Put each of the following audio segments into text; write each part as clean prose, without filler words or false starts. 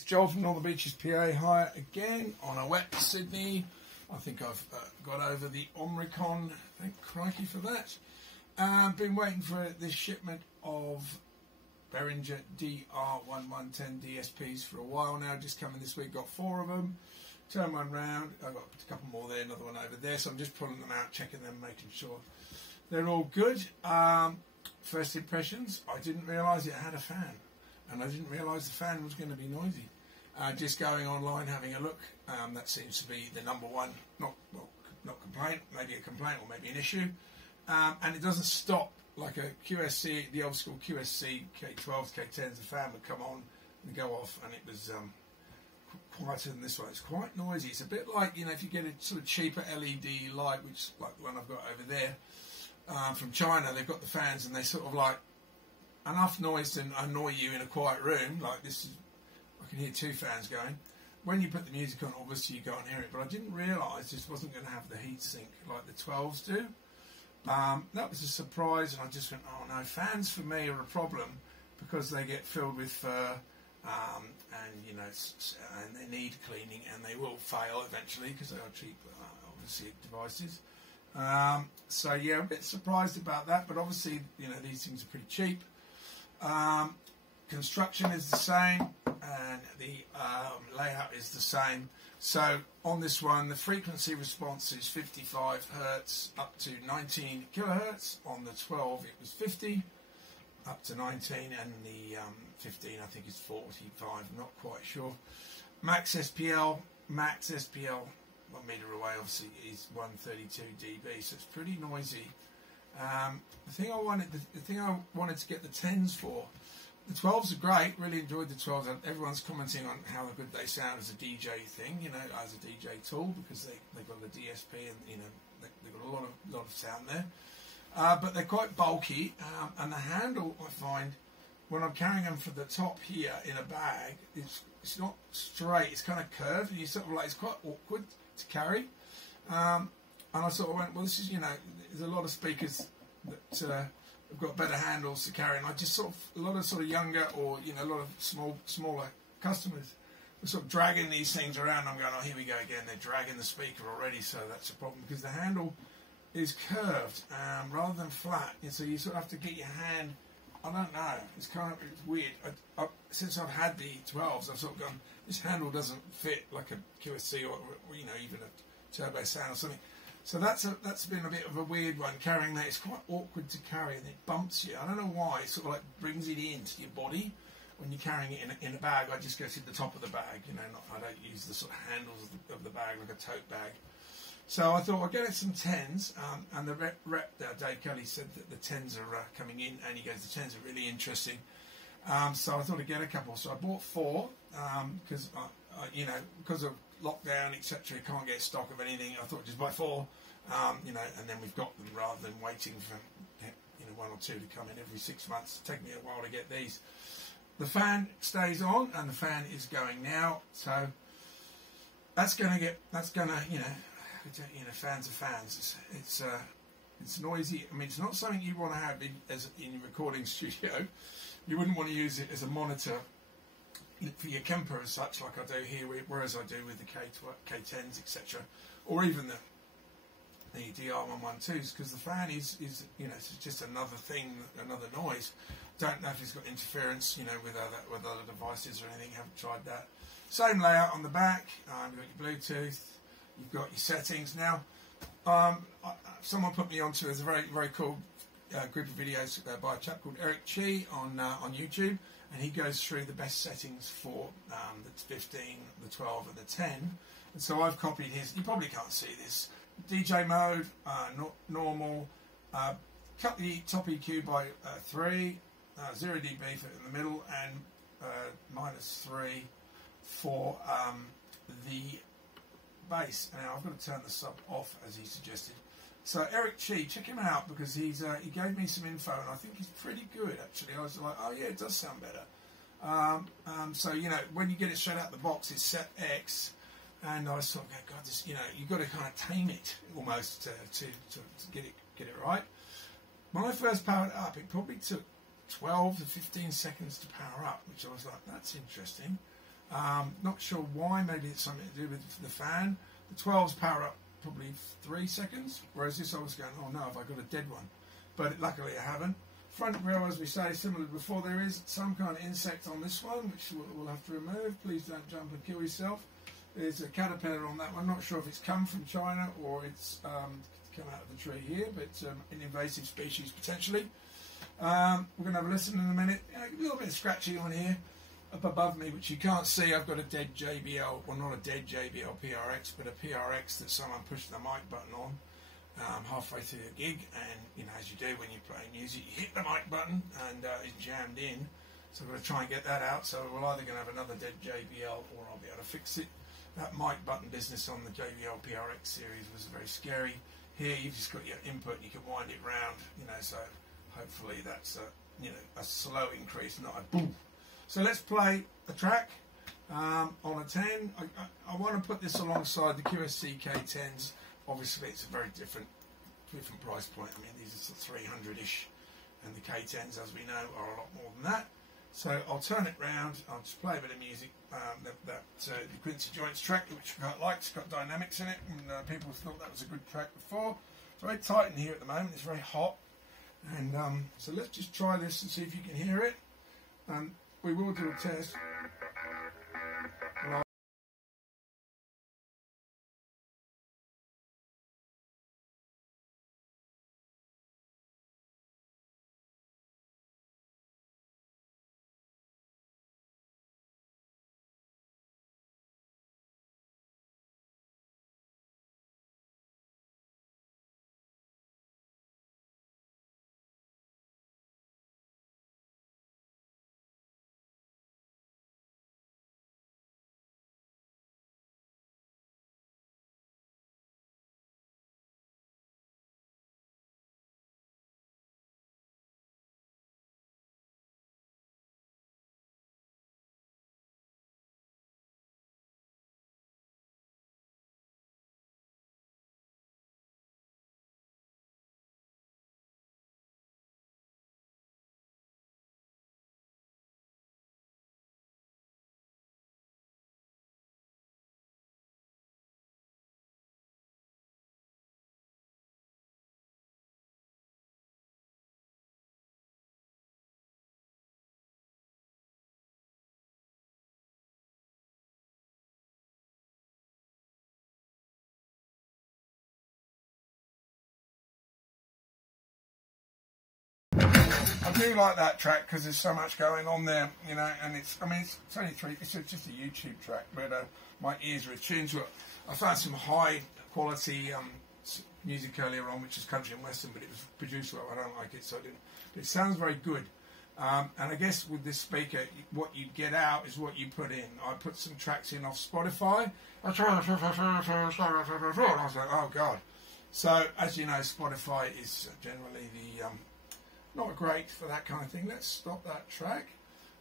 It's Joel from Northern Beaches, PA. Hi again on a wet Sydney. I think I've got over the Omicron. Thank crikey for that. Been waiting for this shipment of Behringer DR110DSPs for a while now. Just coming this week. Got 4 of them. Turn one round. I've got a couple more there, another one over there. So I'm just pulling them out, checking them, making sure they're all good. First impressions, I didn't realise it had a fan. And I didn't realise the fan was going to be noisy. Just going online, having a look, that seems to be the number one, not complaint, maybe a complaint or maybe an issue. And it doesn't stop like a QSC, the old school QSC, K12s, K10s, the fan would come on and go off, and it was quieter than this one. It's quite noisy. It's a bit like, you know, if you get a sort of cheaper LED light, which is like the one I've got over there, from China, they've got the fans and they sort of like enough noise to annoy you in a quiet room. Like this is, I can hear 2 fans going. When you put the music on, obviously you can't hear it, but I didn't realise this wasn't going to have the heat sink like the 12s do. That was a surprise, and I just went, oh no, fans for me are a problem because they get filled with fur, and you know, and they need cleaning, and they will fail eventually because they are cheap, obviously, devices. So yeah, a bit surprised about that, but obviously, you know, these things are pretty cheap. Construction is the same, and the layout is the same. So on this one, the frequency response is 55 Hertz up to 19 kilohertz. On the 12, it was 50 up to 19, and the 15, I think, is 45. I'm not quite sure. Max SPL, 1 meter away, obviously, is 132 dB, so it's pretty noisy. The thing I wanted to get the 10s for. The 12s are great, really enjoyed the 12s. Everyone's commenting on how good they sound as a DJ thing, you know, as a DJ tool, because they've got a DSP and, you know, they've got a lot of sound there. But they're quite bulky, and the handle, I find, when I'm carrying them for the top here in a bag, it's not straight, it's kind of curved, and you sort of like, it's quite awkward to carry. And I sort of went, well, this is, you know, there's a lot of speakers that have got better handles to carry, and I just sort of, a lot of younger, or, you know, a lot of smaller customers were sort of dragging these things around. I'm going, oh, here we go again, they're dragging the speaker already, so that's a problem, because the handle is curved rather than flat, and so you sort of have to get your hand, I don't know, it's weird. Since I've had the 12s, I've sort of gone, this handle doesn't fit like a QSC or you know, even a turbo sound or something. So that's been a bit of a weird one, carrying that. It's quite awkward to carry, and it bumps you. I don't know why. It sort of like brings it into your body when you're carrying it in a bag. I just go to the top of the bag, you know. I don't use the sort of handles of the bag like a tote bag. So I thought I'd get it some 10s, and the rep there, Dave Kelly, said that the 10s are coming in, and he goes, the 10s are really interesting. So I thought I'd get a couple. So I bought 4 because you know, because of lockdown, etc., you can't get stock of anything. I thought just buy 4, you know, and then we've got them rather than waiting for, you know, 1 or 2 to come in every 6 months. It'll take me a while to get these. The fan stays on, and the fan is going now. So that's gonna, you know, fans are fans. It's noisy. I mean, it's not something you want to have in your recording studio. You wouldn't want to use it as a monitor for your Kemper as such, like I do here, whereas I do with the K10s, etc., or even the DR112s, because the fan is you know, it's just another thing, another noise. Don't know if it's got interference, you know, with other devices or anything. Haven't tried that. Same layout on the back. You've got your Bluetooth. You've got your settings. Now, someone put me onto a very, very cool group of videos by a chap called Eric Chi on YouTube, and he goes through the best settings for the 15, the 12, and the 10. And so I've copied his. You probably can't see this. DJ mode, normal. Cut the top EQ by 3, 0 dB for in the middle, and -3 for the bass. Now I've got to turn the sub off as he suggested. So Eric Chi, check him out, because he gave me some info, and I think he's pretty good actually. I was like, oh yeah, it does sound better. So you know, when you get it straight out the box, it's set X, and I sort of go, God, this, you know, you've got to kind of tame it almost to get it right. When I first powered it up, it probably took 12 to 15 seconds to power up, which I was like, that's interesting. Not sure why, maybe it's something to do with the fan. The 12s power up probably 3 seconds, whereas this I was going, oh no, have I got a dead one? But luckily I haven't. Front grille, as we say, similar to before, there is some kind of insect on this one, which we'll have to remove. Please don't jump and kill yourself. There's a caterpillar on that one. Not sure if it's come from China or it's come out of the tree here, but an invasive species potentially. We're going to have a listen in a minute. A little bit of scratching on here up above me, which you can't see. I've got a dead JBL, well, not a dead JBL PRX, but a PRX that someone pushed the mic button on halfway through the gig, and you know, as you do when you play music, you hit the mic button and it's jammed in. So I'm going to try and get that out. So we're either going to have another dead JBL or I'll be able to fix it. That mic button business on the JBL PRX series was very scary. Here you've just got your input, you can wind it round, you know, so hopefully that's a slow increase, not a boom. So let's play a track on a 10. I want to put this alongside the QSC K10s. Obviously it's a very different price point. I mean, these are 300-ish, and the K10s, as we know, are a lot more than that. So I'll turn it round, I'll just play a bit of music, the Quincy Joints track, which I quite like. It's got dynamics in it, and people thought that was a good track before. It's very tight in here at the moment, it's very hot, and so let's just try this and see if you can hear it. We will do a test. I do like that track because there's so much going on there, you know, and it's just a YouTube track, but my ears are attuned to it. I found some high quality music earlier on, which is country and western, but it was produced well. I don't like it, so I didn't. But it sounds very good. And I guess with this speaker, what you get out is what you put in. I put some tracks in off Spotify. I was like, oh God. So, as you know, Spotify is generally the not great for that kind of thing. Let's stop that track.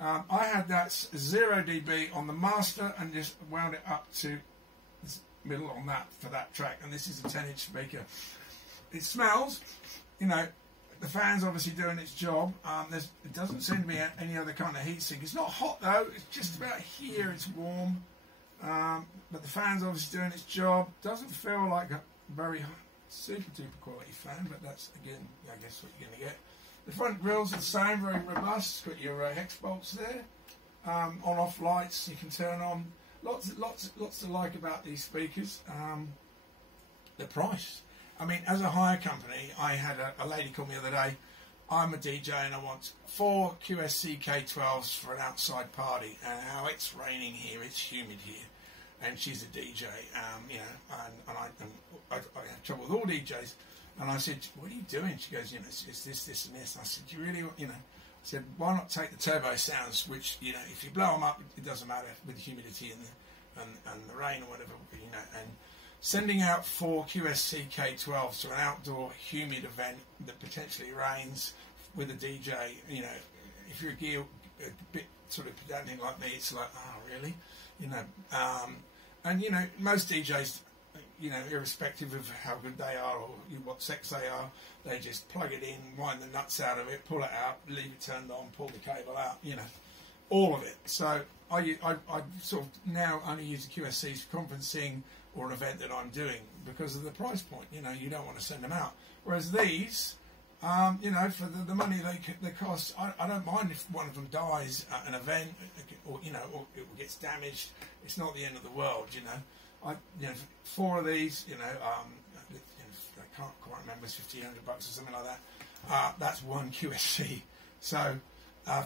I had that 0 dB on the master and just wound it up to the middle on that for that track. And this is a 10-inch speaker. It smells, you know, the fan's obviously doing its job. It doesn't seem to be any other kind of heat sink. It's not hot though, it's just about here, it's warm. But the fan's obviously doing its job. Doesn't feel like a very super duper quality fan, but that's, again, I guess what you're going to get. The front grille's the same, very robust. It's got your hex bolts there. On-off lights you can turn on. Lots to like about these speakers. The price. I mean, as a hire company, I had a lady call me the other day. I'm a DJ and I want 4 QSC K12s for an outside party. And now it's raining here, it's humid here, and she's a DJ. You know, and I have trouble with all DJs. And I said, what are you doing? She goes, you know, it's this, and this. And I said, do you really want, you know, I said, why not take the turbo sounds, which, you know, if you blow them up, it doesn't matter with the humidity and the rain or whatever, you know, and sending out 4 QSC K12s to an outdoor humid event that potentially rains with a DJ, you know, if you're a bit sort of pedantic like me, it's like, oh, really? You know, and, you know, most DJs, you know, irrespective of how good they are or what sex they are, they just plug it in, wind the nuts out of it, pull it out, leave it turned on, pull the cable out, you know. all of it. So I sort of now only use the QSCs for conferencing or an event that I'm doing because of the price point. You know, you don't want to send them out. Whereas these, you know, for the money they cost, I don't mind if one of them dies at an event, or you know, or it gets damaged. It's not the end of the world, you know. You know, 4 of these, you know, I can't quite remember, it's $1,500 or something like that. That's one QSC. So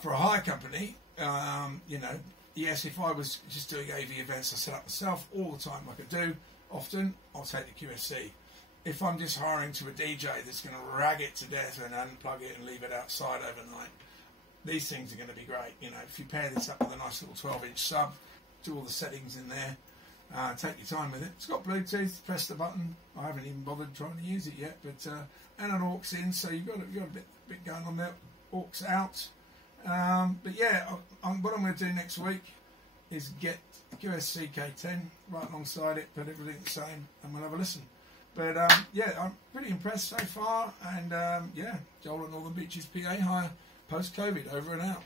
for a hire company, you know, yes, if I was just doing AV events I set up myself all the time like I do, often I'll take the QSC. If I'm just hiring to a DJ that's going to rag it to death and unplug it and leave it outside overnight, these things are going to be great. You know, if you pair this up with a nice little 12-inch sub, do all the settings in there, take your time with it. It's got Bluetooth, press the button. I haven't even bothered trying to use it yet, but and an aux in, so you've got a bit going on there. Aux out. But yeah, what I'm going to do next week is get QSC K10 right alongside it, put everything the same, and we'll have a listen. But yeah, I'm pretty impressed so far, and yeah, Joel at Northern Beaches PA hire post-COVID, over and out.